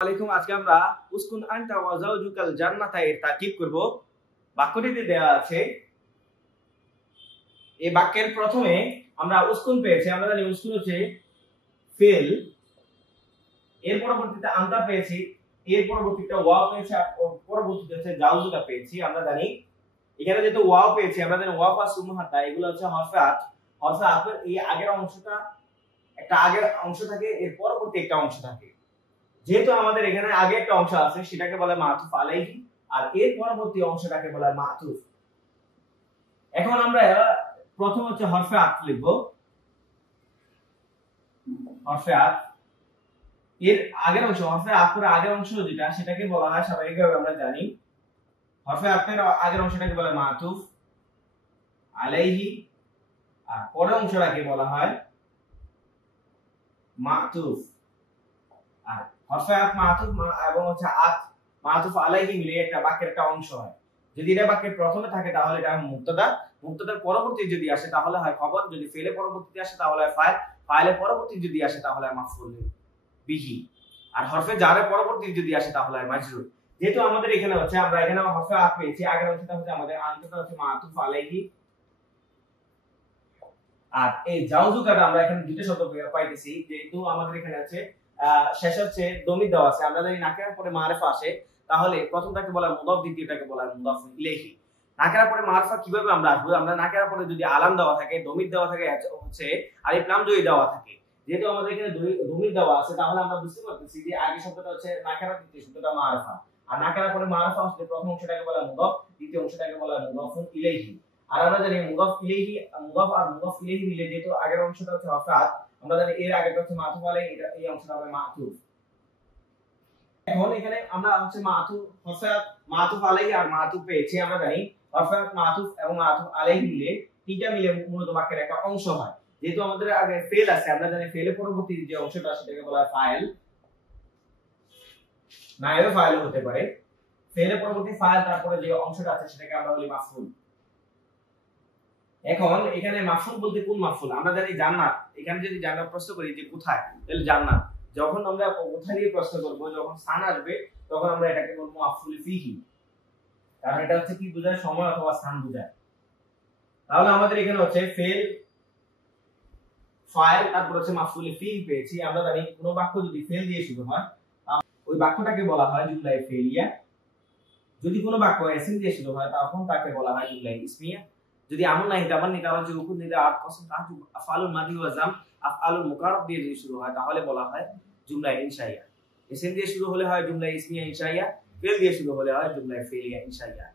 আলাইকুম। আজকে আমরা উসকুন আনতা ওয়া যাওজুকাল জান্নাতা এর তারকিব করব। বাক্যটিতে দেয়া আছে, এই বাক্যের প্রথমে আমরা উসকুন পেয়েছি। আমরা জানি উসকুন হচ্ছে ফেল, এর পরবর্তীতে আনতা পেয়েছি, এর পরবর্তীতে ওয়া পেয়েছি, আর পরবর্তীতে হচ্ছে যাওজুকা পেয়েছি। আমরা জানি এখানে যেহেতু ওয়া পেয়েছি, আমরা জানি ওয়া প্লাস সুমহাতা এগুলো হচ্ছে হরফে আত। হরফে আতের এই আগের অংশটা একটা আগের অংশ থাকে, এর পরবর্তী একটা অংশ থাকে। যেহেতু আমাদের এখানে আগে একটা অংশ আছে সেটাকে বলে মাতুফ আলাইহি, আর এর পরবর্তী অংশটাকে বলে মাতুফ। এখন আমরা প্রথম হচ্ছে হরফে আত লিখব। হরফে আত এর আগের অংশ, হরফে আতের আগের অংশ যেটা সেটাকে বলা হয় স্বাভাবিকভাবে আমরা জানি হরফে আতের আগের অংশটাকে বলে মাতুফ আলাইহি, আর পরের অংশটাকে বলা হয় মাতুফ। আর হরফে আত মাতুফ এবং হচ্ছে আত মাতুফ আলাইহি মিলে একটা বাক্যের একটা অংশ হয়। যদি এটা বাক্যের প্রথমে থাকে তাহলে এটা মুবতাদা, মুবতাদার পরবর্তী যদি আসে তাহলে হয় খবর, যদি ফেলে পরবর্তীতে আসে তাহলে হয় ফাইল, ফাইলের পরবর্তী যদি আসে তাহলে হয় মাফউল বিহি, আর হরফে জারের পরবর্তী যদি আসে তাহলে হয় মাজরুর। যেহেতু আমাদের এখানে হচ্ছে আমরা এখানে হরফে আত পেয়েছি, আগের অংশটা হচ্ছে আমাদের আনসারটা হচ্ছে মাতুফ আলাইহি, আর এই জাওজুকাটা আমরা এখানে দুটো শব্দ পাইতেছি। যেহেতু আমাদের এখানে আছে শেষ হচ্ছে দমির দেওয়া আছে, আমরা যদি নাকেরার পরে মারিফা আসে তাহলে প্রথমটাকে বলা হয় মুদাফ, দ্বিতীয়টাকে বলা হয় মুদাফ ইলাইহি। নাকেরার পরে মারিফা কিভাবে আমরা আসবো? আমরা নাকেরার পরে যদি আলাম দেওয়া থাকে, দমির দেওয়া থাকে, হচ্ছে আলিফ লাম জয়ী দেওয়া থাকে, যেহেতু আমাদের এখানে দমির দেওয়া আছে তাহলে আমরা বুঝতে পারতেছি যে আগে শব্দটা হচ্ছে নাকেরা, দ্বিতীয় শব্দটা মারিফা। আর নাকেরার পরে মারিফা আসলে প্রথম অংশটাকে বলা হয় মুদাফ, দ্বিতীয় অংশটাকে বলা হয় মুদাফুন ইলাইহি। আর আমরা জানি মুদাফ ইলাইহি, মুদাফ আর মুদাফ ইলাইহি মিলে যেহেতু আগের অংশটা হচ্ছে হরফে আত, আমরা জানি এর আগেরটা হচ্ছে মাতুফ আলাইহি, এই অংশটা হবে মাতুফ। এখন এখানে আমরা হচ্ছে মাতুফ, হরফে আত মাতুফ আলাইহি আর মাতুফ পেয়েছি। আমরা জানি হরফে আত মাতুফ এবং মাতুফ আলাইহি মিলে তিনটা মিলে মূলত বাক্যের একটা অংশ হয়। যেহেতু আমাদের আগে ফেল আছে, আমরা জানি ফেলের পরবর্তী যে অংশটা সেটাকে বলা হয় ফাইল, নায়েবে ফাইল হতে পারে। ফেলের পরবর্তী ফাইল তারপরে যে অংশটা আছে সেটাকে আমরা বলি মাফউল। এখন এখানে মাফউল বলতে কোন মাফউল? আমরা জানি জান্নাত। এখানে যদি জান্নাত প্রশ্ন করি যে কোথায়, তাহলে জান্নাত। যখন আমরা কোথায় নিয়ে প্রশ্ন করব, যখন স্থান আসবে তখন আমরা এটাকে বলবো মাফউল ফিহি, কারণ এটা হচ্ছে কি বোঝায়? সময় অথবা স্থান বোঝায়। তাহলে আমাদের এখানে হচ্ছে ফেল, ফাইল, তারপর হচ্ছে মাফউল ফিহি পেয়েছি। আমরা জানি কোনো বাক্য যদি ফেল দিয়ে শুরু হয় ওই বাক্যটাকে বলা হয় জুমলায়ে ফেলিয়া। যদি কোনো বাক্য এসএম দিয়ে শুরু হয় তখন তাকে বলা হয় জুমলায়ে ইসমিয়া। যদি আমল নাহি তামান্নি তাওয়াজ্জু উকুদ নিদা আত কসম তাহজু আফআলুল মাদি ওয়া জাম আফআলুল মুকাররাব দিয়ে যদি শুরু হয় তাহলে বলা হয় জুমলায়ে ইনশাইয়া। এসএম দিয়ে শুরু হলে হয় জুমলায়ে ইসমিয়া ইনশাইয়া, ফেল দিয়ে শুরু হলে হয় জুমলায়ে ফেলিয়া ইনশাইয়া।